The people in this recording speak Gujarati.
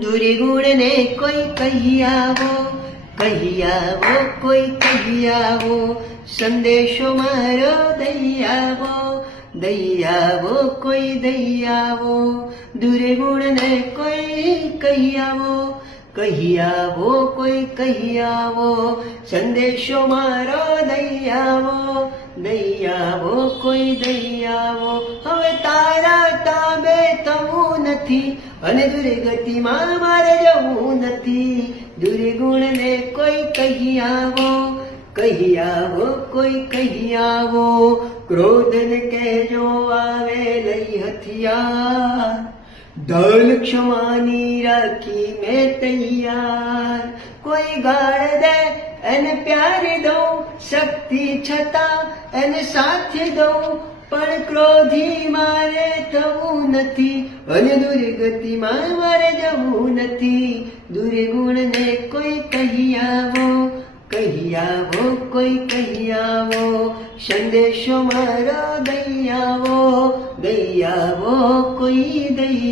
દુર્ગુણ ને કોઈ કહી આવો કોઈ કહી આવો, સંદેશો મારો દઈ આવો કોઈ દઈ આવો. દુર્ગુણ ને કોઈ કહી આવો કોઈ કહી આવો, સંદેશો મારો દઈ આવો કોઈ દઈ આવો. હવે તારા તાબે થવું નથી અને દુર્ગતિમાં મારે જવું નથી. દુર્ગુણ ને કોઈ કહી આવો કોઈ કહી આવો, ક્રોધ ને કહેજો આવે લઈ હથિયાર. ઢોલ ક્ષમાની રાખી મેં તૈયાર. કોઈ ગાળ દે એને પ્યાર દઉં, શક્તિ છતાં એને સાથ દઉં, પણ ક્રોધી મારે થવું નથી અને દુર્ગતિમાં મારે જવું નથી. દુર્ગુણ ને કોઈ કહી આવો કોઈ કહી આવો, સંદેશો મારો દઈ આવો કોઈ દઈ